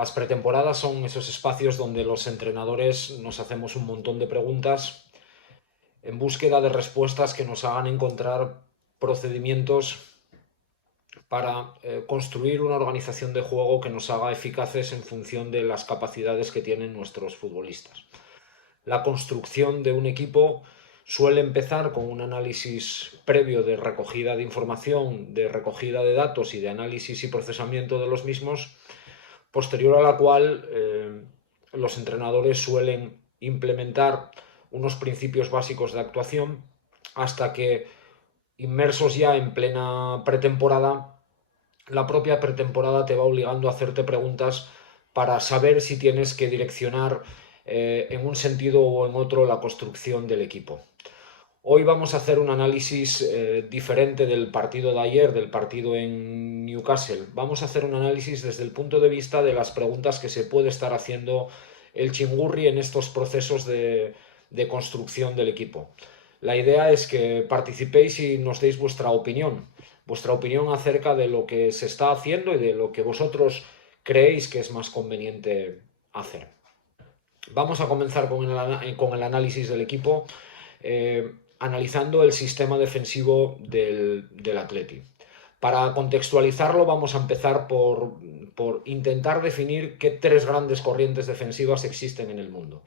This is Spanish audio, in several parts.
Las pretemporadas son esos espacios donde los entrenadores nos hacemos un montón de preguntas en búsqueda de respuestas que nos hagan encontrar procedimientos para construir una organización de juego que nos haga eficaces en función de las capacidades que tienen nuestros futbolistas. La construcción de un equipo suele empezar con un análisis previo de recogida de información, de recogida de datos y de análisis y procesamiento de los mismos, posterior a la cual los entrenadores suelen implementar unos principios básicos de actuación hasta que, inmersos ya en plena pretemporada, la propia pretemporada te va obligando a hacerte preguntas para saber si tienes que direccionar en un sentido o en otro la construcción del equipo. Hoy vamos a hacer un análisis diferente del partido de ayer, del partido en Newcastle. Vamos a hacer un análisis desde el punto de vista de las preguntas que se puede estar haciendo el Chingurri en estos procesos de construcción del equipo. La idea es que participéis y nos deis vuestra opinión acerca de lo que se está haciendo y de lo que vosotros creéis que es más conveniente hacer. Vamos a comenzar con el análisis del equipo, analizando el sistema defensivo del Atleti. Para contextualizarlo vamos a empezar por intentar definir qué tres grandes corrientes defensivas existen en el mundo.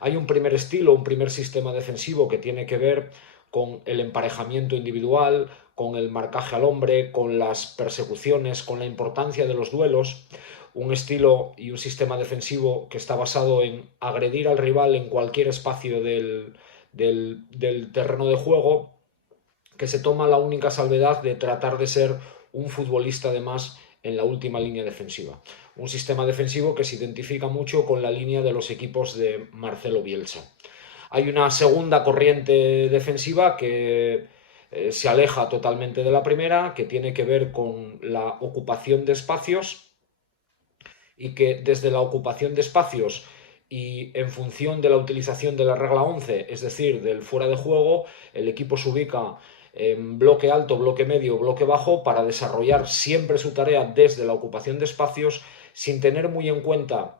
Hay un primer estilo, un primer sistema defensivo que tiene que ver con el emparejamiento individual, con el marcaje al hombre, con las persecuciones, con la importancia de los duelos. Un estilo y un sistema defensivo que está basado en agredir al rival en cualquier espacio del terreno de juego, que se toma la única salvedad de tratar de ser un futbolista de más en la última línea defensiva. Un sistema defensivo que se identifica mucho con la línea de los equipos de Marcelo Bielsa. Hay una segunda corriente defensiva que se aleja totalmente de la primera, que tiene que ver con la ocupación de espacios y que desde la ocupación de espacios y en función de la utilización de la regla 11, es decir, del fuera de juego, el equipo se ubica en bloque alto, bloque medio, bloque bajo para desarrollar siempre su tarea desde la ocupación de espacios sin tener muy en cuenta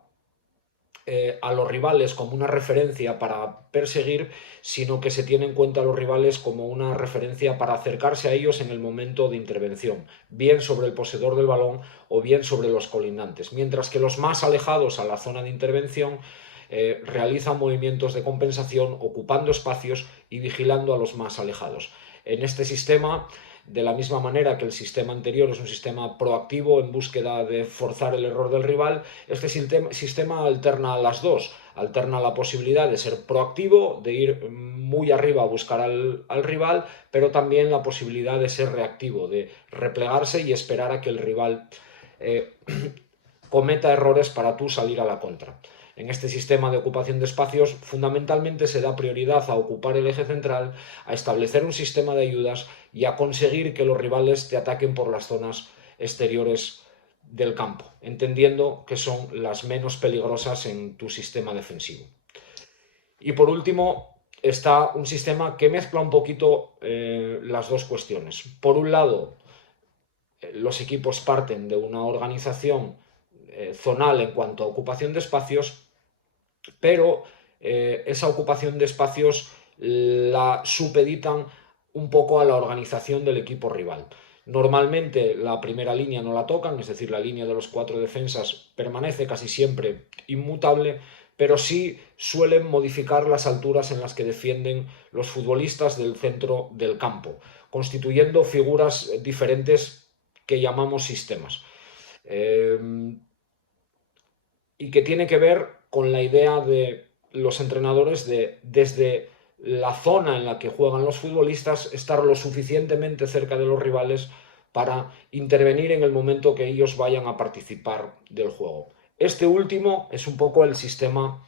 a los rivales como una referencia para perseguir, sino que se tiene en cuenta a los rivales como una referencia para acercarse a ellos en el momento de intervención, bien sobre el poseedor del balón o bien sobre los colindantes, mientras que los más alejados a la zona de intervención realizan movimientos de compensación ocupando espacios y vigilando a los más alejados. En este sistema, de la misma manera que el sistema anterior es un sistema proactivo en búsqueda de forzar el error del rival, este sistema alterna las dos. Alterna la posibilidad de ser proactivo, de ir muy arriba a buscar al rival, pero también la posibilidad de ser reactivo, de replegarse y esperar a que el rival cometa errores para tú salir a la contra. En este sistema de ocupación de espacios, fundamentalmente se da prioridad a ocupar el eje central, a establecer un sistema de ayudas y a conseguir que los rivales te ataquen por las zonas exteriores del campo, entendiendo que son las menos peligrosas en tu sistema defensivo. Y por último, está un sistema que mezcla un poquito las dos cuestiones. Por un lado, los equipos parten de una organización zonal en cuanto a ocupación de espacios, pero esa ocupación de espacios la supeditan un poco a la organización del equipo rival. Normalmente la primera línea no la tocan, es decir, la línea de los cuatro defensas permanece casi siempre inmutable, pero sí suelen modificar las alturas en las que defienden los futbolistas del centro del campo, constituyendo figuras diferentes que llamamos sistemas. Y que tiene que ver con la idea de los entrenadores de, desde la zona en la que juegan los futbolistas, estar lo suficientemente cerca de los rivales para intervenir en el momento que ellos vayan a participar del juego. Este último es un poco el sistema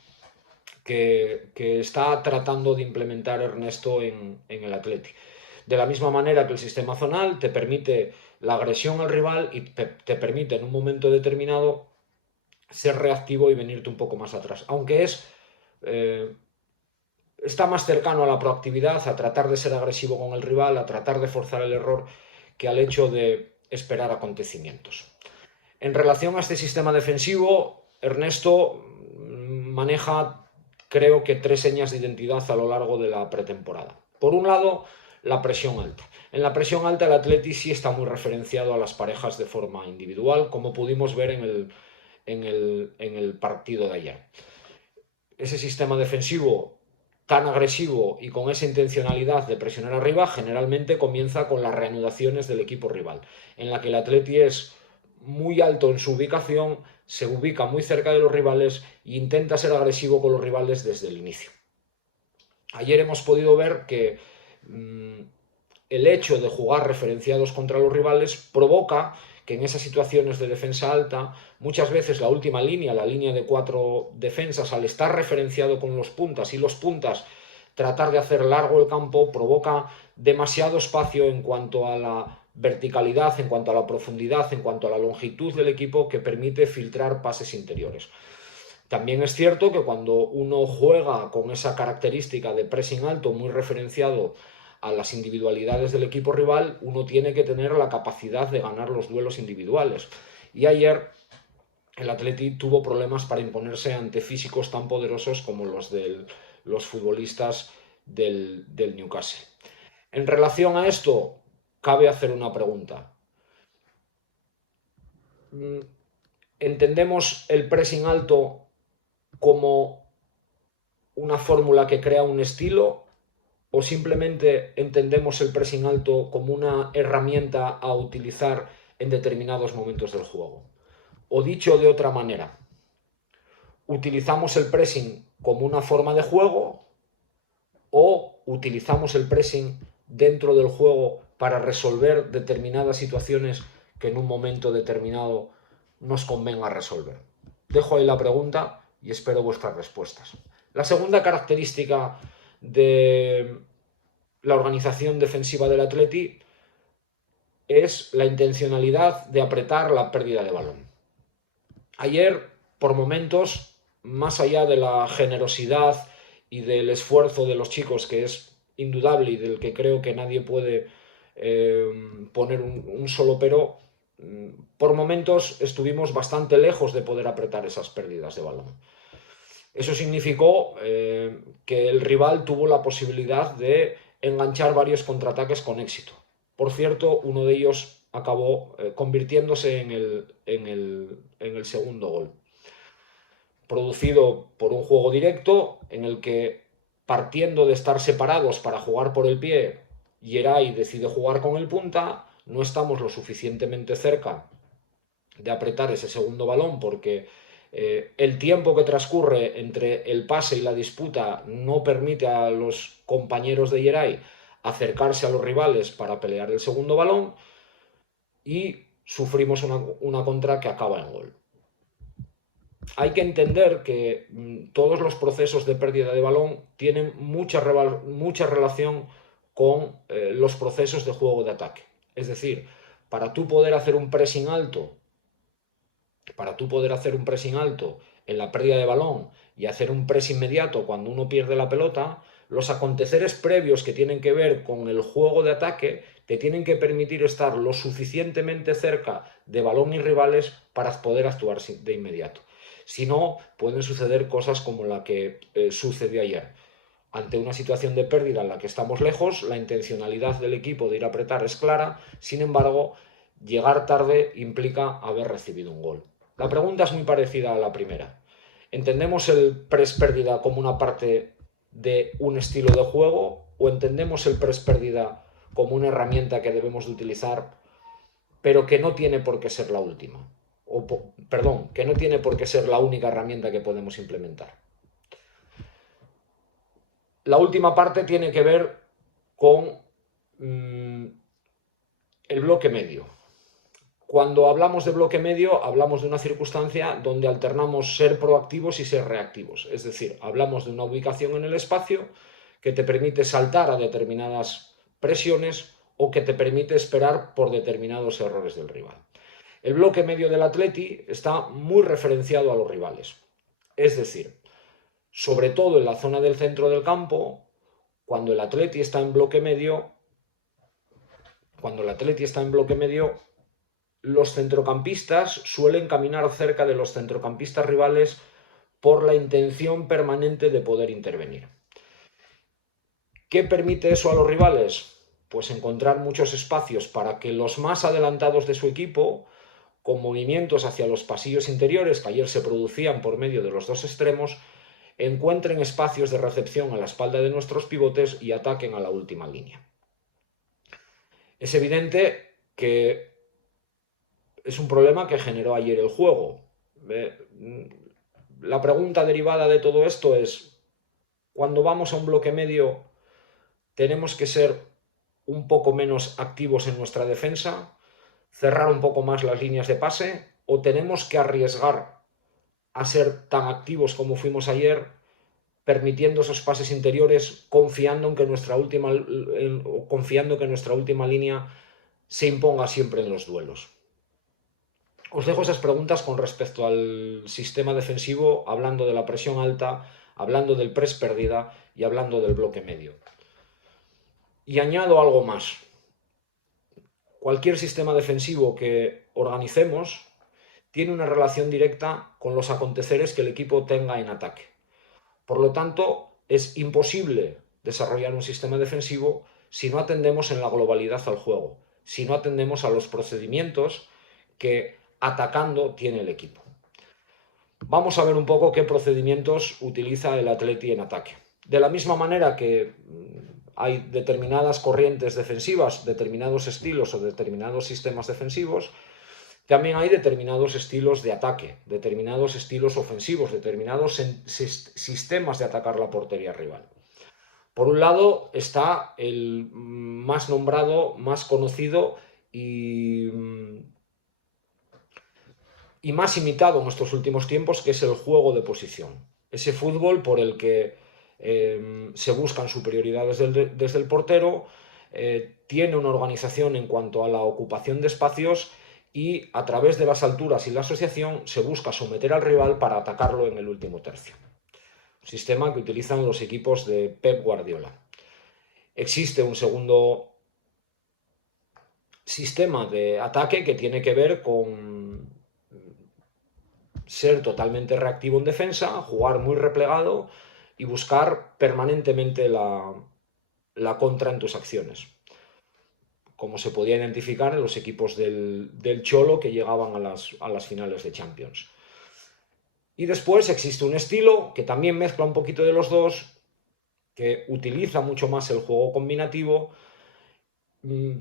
que está tratando de implementar Ernesto en el Atleti. De la misma manera que el sistema zonal te permite la agresión al rival y te permite en un momento determinado ser reactivo y venirte un poco más atrás. Aunque está más cercano a la proactividad, a tratar de ser agresivo con el rival, a tratar de forzar el error, que al hecho de esperar acontecimientos. En relación a este sistema defensivo, Ernesto maneja, creo que, 3 señas de identidad a lo largo de la pretemporada. Por un lado, la presión alta. En la presión alta el Atleti sí está muy referenciado a las parejas de forma individual, como pudimos ver en el partido de ayer. Ese sistema defensivo tan agresivo y con esa intencionalidad de presionar arriba generalmente comienza con las reanudaciones del equipo rival, en la que el Atleti es muy alto en su ubicación, se ubica muy cerca de los rivales e intenta ser agresivo con los rivales desde el inicio. Ayer hemos podido ver que el hecho de jugar referenciados contra los rivales provoca que en esas situaciones de defensa alta, muchas veces la última línea, la línea de 4 defensas, al estar referenciado con los puntas y los puntas tratar de hacer largo el campo, provoca demasiado espacio en cuanto a la verticalidad, en cuanto a la profundidad, en cuanto a la longitud del equipo, que permite filtrar pases interiores. También es cierto que cuando uno juega con esa característica de pressing alto muy referenciado a las individualidades del equipo rival, uno tiene que tener la capacidad de ganar los duelos individuales. Y ayer el Atleti tuvo problemas para imponerse ante físicos tan poderosos como los de los futbolistas del Newcastle. En relación a esto, cabe hacer una pregunta. ¿Entendemos el pressing alto como una fórmula que crea un estilo, o simplemente entendemos el pressing alto como una herramienta a utilizar en determinados momentos del juego? O dicho de otra manera, ¿utilizamos el pressing como una forma de juego o utilizamos el pressing dentro del juego para resolver determinadas situaciones que en un momento determinado nos convenga resolver? Dejo ahí la pregunta y espero vuestras respuestas. La segunda característica de la organización defensiva del Atleti es la intencionalidad de apretar la pérdida de balón. Ayer, por momentos, más allá de la generosidad y del esfuerzo de los chicos, que es indudable y del que creo que nadie puede poner un solo pero, por momentos estuvimos bastante lejos de poder apretar esas pérdidas de balón. Eso significó que el rival tuvo la posibilidad de enganchar varios contraataques con éxito. Por cierto, uno de ellos acabó convirtiéndose en el segundo gol, producido por un juego directo en el que, partiendo de estar separados para jugar por el pie, Yeray decide jugar con el punta, no estamos lo suficientemente cerca de apretar ese segundo balón porque el tiempo que transcurre entre el pase y la disputa no permite a los compañeros de Yeray acercarse a los rivales para pelear el segundo balón y sufrimos una contra que acaba en gol. Hay que entender que todos los procesos de pérdida de balón tienen mucha relación con los procesos de juego de ataque. Es decir, para tú poder hacer un pressing alto, en la pérdida de balón y hacer un press inmediato cuando uno pierde la pelota, los aconteceres previos que tienen que ver con el juego de ataque te tienen que permitir estar lo suficientemente cerca de balón y rivales para poder actuar de inmediato. Si no, pueden suceder cosas como la que sucedió ayer. Ante una situación de pérdida en la que estamos lejos, la intencionalidad del equipo de ir a apretar es clara, sin embargo, llegar tarde implica haber recibido un gol. La pregunta es muy parecida a la primera. ¿Entendemos el press pérdida como una parte de un estilo de juego o entendemos el press pérdida como una herramienta que debemos de utilizar, pero que no tiene por qué ser la última? Que no tiene por qué ser la única herramienta que podemos implementar. La última parte tiene que ver con el bloque medio. Cuando hablamos de bloque medio, hablamos de una circunstancia donde alternamos ser proactivos y ser reactivos. Es decir, hablamos de una ubicación en el espacio que te permite saltar a determinadas presiones o que te permite esperar por determinados errores del rival. El bloque medio del Atleti está muy referenciado a los rivales. Es decir, sobre todo en la zona del centro del campo, cuando el Atleti está en bloque medio, los centrocampistas suelen caminar cerca de los centrocampistas rivales por la intención permanente de poder intervenir. ¿Qué permite eso a los rivales? Pues encontrar muchos espacios para que los más adelantados de su equipo, con movimientos hacia los pasillos interiores que ayer se producían por medio de los dos extremos, encuentren espacios de recepción a la espalda de nuestros pivotes y ataquen a la última línea. Es evidente que es un problema que generó ayer el juego. La pregunta derivada de todo esto es, cuando vamos a un bloque medio, ¿tenemos que ser un poco menos activos en nuestra defensa, cerrar un poco más las líneas de pase, o tenemos que arriesgar a ser tan activos como fuimos ayer, permitiendo esos pases interiores, confiando en que nuestra última línea se imponga siempre en los duelos? Os dejo esas preguntas con respecto al sistema defensivo, hablando de la presión alta, hablando del press pérdida y hablando del bloque medio. Y añado algo más. Cualquier sistema defensivo que organicemos tiene una relación directa con los aconteceres que el equipo tenga en ataque. Por lo tanto, es imposible desarrollar un sistema defensivo si no atendemos en la globalidad al juego, si no atendemos a los procedimientos que atacando tiene el equipo. Vamos a ver un poco qué procedimientos utiliza el Atleti en ataque. De la misma manera que hay determinadas corrientes defensivas, determinados estilos o determinados sistemas defensivos, también hay determinados estilos de ataque, determinados estilos ofensivos, determinados sistemas de atacar la portería rival. Por un lado está el más nombrado, más conocido y más imitado en estos últimos tiempos, que es el juego de posición. Ese fútbol por el que se buscan superioridades desde el portero, tiene una organización en cuanto a la ocupación de espacios y a través de las alturas y la asociación se busca someter al rival para atacarlo en el último tercio. Un sistema que utilizan los equipos de Pep Guardiola. Existe un segundo sistema de ataque que tiene que ver con ser totalmente reactivo en defensa, jugar muy replegado y buscar permanentemente la contra en tus acciones, como se podía identificar en los equipos del Cholo que llegaban a las finales de Champions. Y después existe un estilo que también mezcla un poquito de los dos, que utiliza mucho más el juego combinativo,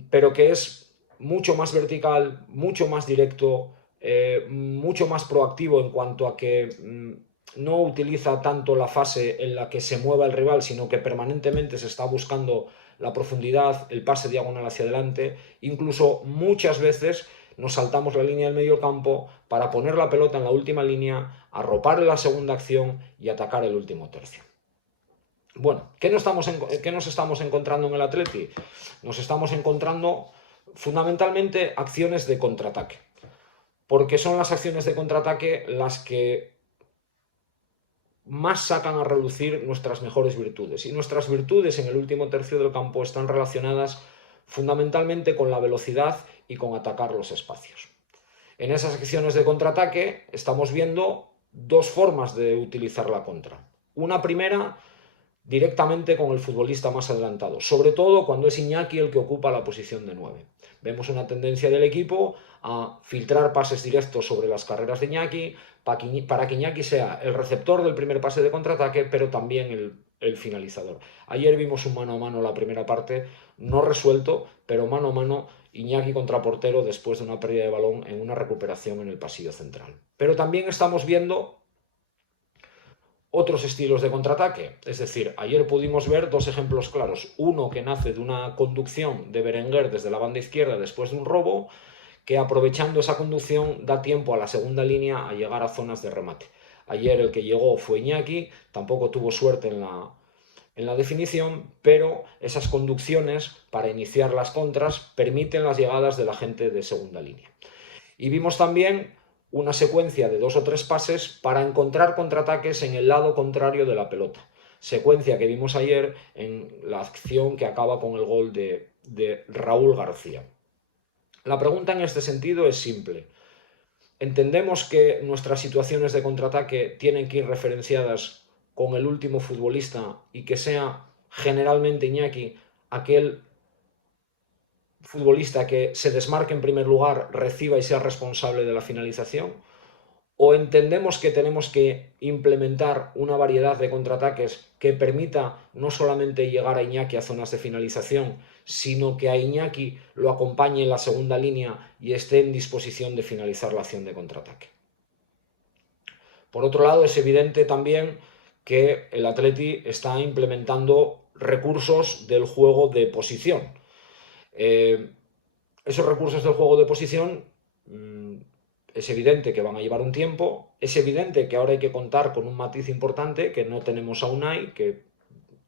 pero que es mucho más vertical, mucho más directo, mucho más proactivo en cuanto a que no utiliza tanto la fase en la que se mueva el rival, sino que permanentemente se está buscando la profundidad, el pase diagonal hacia adelante. Incluso muchas veces nos saltamos la línea del medio campo para poner la pelota en la última línea, arropar la segunda acción y atacar el último tercio. Bueno, ¿qué nos estamos encontrando en el Atleti? Nos estamos encontrando fundamentalmente acciones de contraataque, porque son las acciones de contraataque las que más sacan a relucir nuestras mejores virtudes. Y nuestras virtudes en el último tercio del campo están relacionadas fundamentalmente con la velocidad y con atacar los espacios. En esas acciones de contraataque estamos viendo dos formas de utilizar la contra. Una primera, directamente con el futbolista más adelantado, sobre todo cuando es Iñaki el que ocupa la posición de 9. Vemos una tendencia del equipo a filtrar pases directos sobre las carreras de Iñaki para que Iñaki sea el receptor del primer pase de contraataque, pero también el finalizador. Ayer vimos un mano a mano la primera parte, no resuelto, pero mano a mano Iñaki contra portero después de una pérdida de balón en una recuperación en el pasillo central. Pero también estamos viendo otros estilos de contraataque. Es decir, ayer pudimos ver dos ejemplos claros. Uno que nace de una conducción de Berenguer desde la banda izquierda después de un robo, que aprovechando esa conducción da tiempo a la segunda línea a llegar a zonas de remate. Ayer el que llegó fue Iñaki, tampoco tuvo suerte en la definición, pero esas conducciones para iniciar las contras permiten las llegadas de la gente de segunda línea. Y vimos también una secuencia de 2 o 3 pases para encontrar contraataques en el lado contrario de la pelota. Secuencia que vimos ayer en la acción que acaba con el gol de Raúl García. La pregunta en este sentido es simple. ¿Entendemos que nuestras situaciones de contraataque tienen que ir referenciadas con el último futbolista y que sea generalmente Iñaki aquel futbolista que se desmarque en primer lugar, reciba y sea responsable de la finalización? ¿O entendemos que tenemos que implementar una variedad de contraataques que permita no solamente llegar a Iñaki a zonas de finalización, sino que a Iñaki lo acompañe en la segunda línea y esté en disposición de finalizar la acción de contraataque? Por otro lado, es evidente también que el Atleti está implementando recursos del juego de posición. Esos recursos del juego de posición es evidente que van a llevar un tiempo, es evidente que ahora hay que contar con un matiz importante, que no tenemos a Unai, que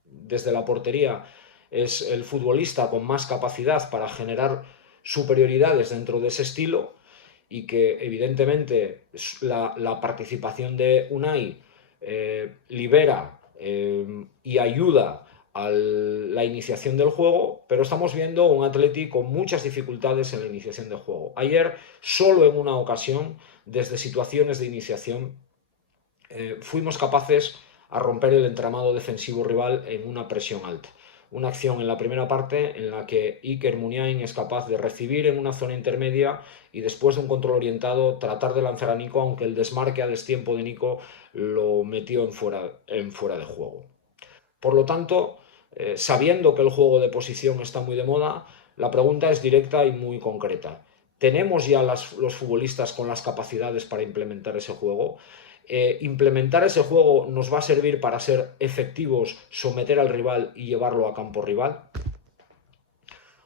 desde la portería es el futbolista con más capacidad para generar superioridades dentro de ese estilo, y que evidentemente la participación de Unai libera y ayuda a la iniciación del juego, pero estamos viendo un Atleti con muchas dificultades en la iniciación del juego. Ayer, solo en una ocasión, desde situaciones de iniciación, fuimos capaces a romper el entramado defensivo rival en una presión alta. Una acción en la primera parte en la que Iker Muniain es capaz de recibir en una zona intermedia y después de un control orientado tratar de lanzar a Nico, aunque el desmarque a destiempo de Nico lo metió en fuera de juego. Por lo tanto, sabiendo que el juego de posición está muy de moda, la pregunta es directa y muy concreta. ¿Tenemos ya los futbolistas con las capacidades para implementar ese juego? ¿Implementar ese juego nos va a servir para ser efectivos, someter al rival y llevarlo a campo rival?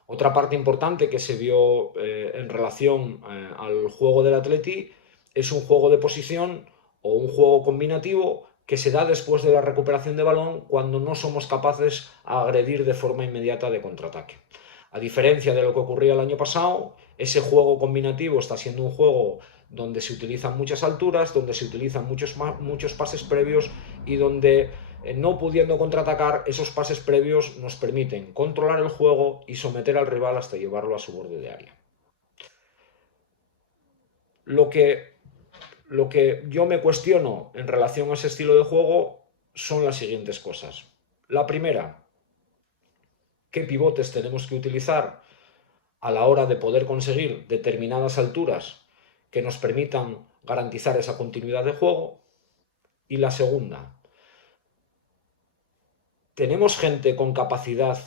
Otra parte importante que se vio en relación al juego del Atleti es un juego de posición o un juego combinativo que se da después de la recuperación de balón cuando no somos capaces de agredir de forma inmediata de contraataque. A diferencia de lo que ocurría el año pasado, ese juego combinativo está siendo un juego donde se utilizan muchas alturas, donde se utilizan muchos pases previos y donde, no pudiendo contraatacar, esos pases previos nos permiten controlar el juego y someter al rival hasta llevarlo a su borde de área. Lo que yo me cuestiono en relación a ese estilo de juego son las siguientes cosas. La primera, ¿qué pivotes tenemos que utilizar a la hora de poder conseguir determinadas alturas que nos permitan garantizar esa continuidad de juego? Y la segunda, ¿tenemos gente con capacidad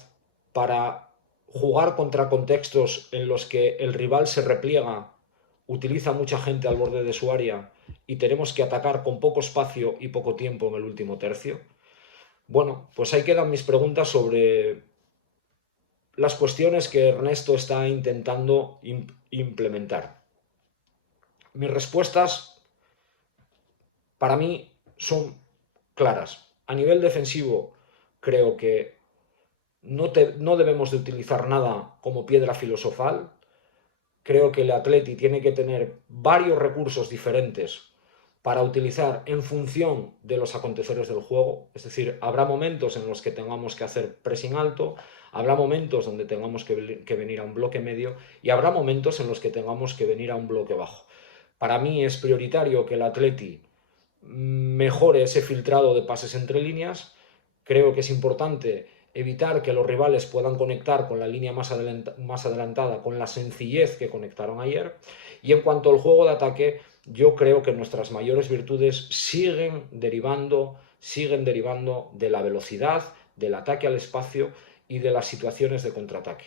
para jugar contra contextos en los que el rival se repliega, utiliza mucha gente al borde de su área y tenemos que atacar con poco espacio y poco tiempo en el último tercio? Bueno, pues ahí quedan mis preguntas sobre las cuestiones que Ernesto está intentando implementar. Mis respuestas, para mí, son claras. A nivel defensivo, creo que no debemos de utilizar nada como piedra filosofal. Creo que el Atleti tiene que tener varios recursos diferentes para utilizar en función de los aconteceres del juego. Es decir, habrá momentos en los que tengamos que hacer pressing alto, habrá momentos donde tengamos que venir a un bloque medio y habrá momentos en los que tengamos que venir a un bloque bajo. Para mí es prioritario que el Atleti mejore ese filtrado de pases entre líneas. Creo que es importante evitar que los rivales puedan conectar con la línea más adelantada con la sencillez que conectaron ayer. Y en cuanto al juego de ataque, yo creo que nuestras mayores virtudes siguen derivando de la velocidad, del ataque al espacio y de las situaciones de contraataque.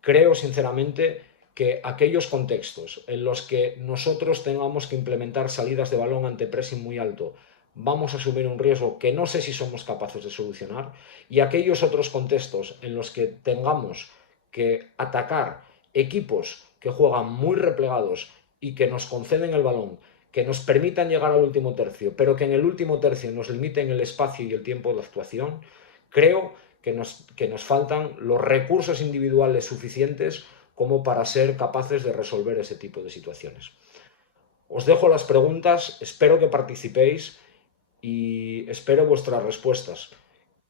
Creo sinceramente que aquellos contextos en los que nosotros tengamos que implementar salidas de balón ante pressing muy alto, vamos a asumir un riesgo que no sé si somos capaces de solucionar, y aquellos otros contextos en los que tengamos que atacar equipos que juegan muy replegados y que nos conceden el balón, que nos permitan llegar al último tercio, pero que en el último tercio nos limiten el espacio y el tiempo de actuación, creo que nos faltan los recursos individuales suficientes como para ser capaces de resolver ese tipo de situaciones. Os dejo las preguntas, espero que participéis y espero vuestras respuestas.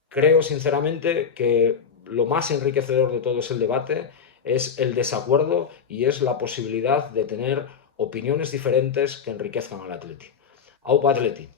Creo sinceramente que lo más enriquecedor de todo es el debate, es el desacuerdo y es la posibilidad de tener opiniones diferentes que enriquezcan al Atleti. Aupa Atleti.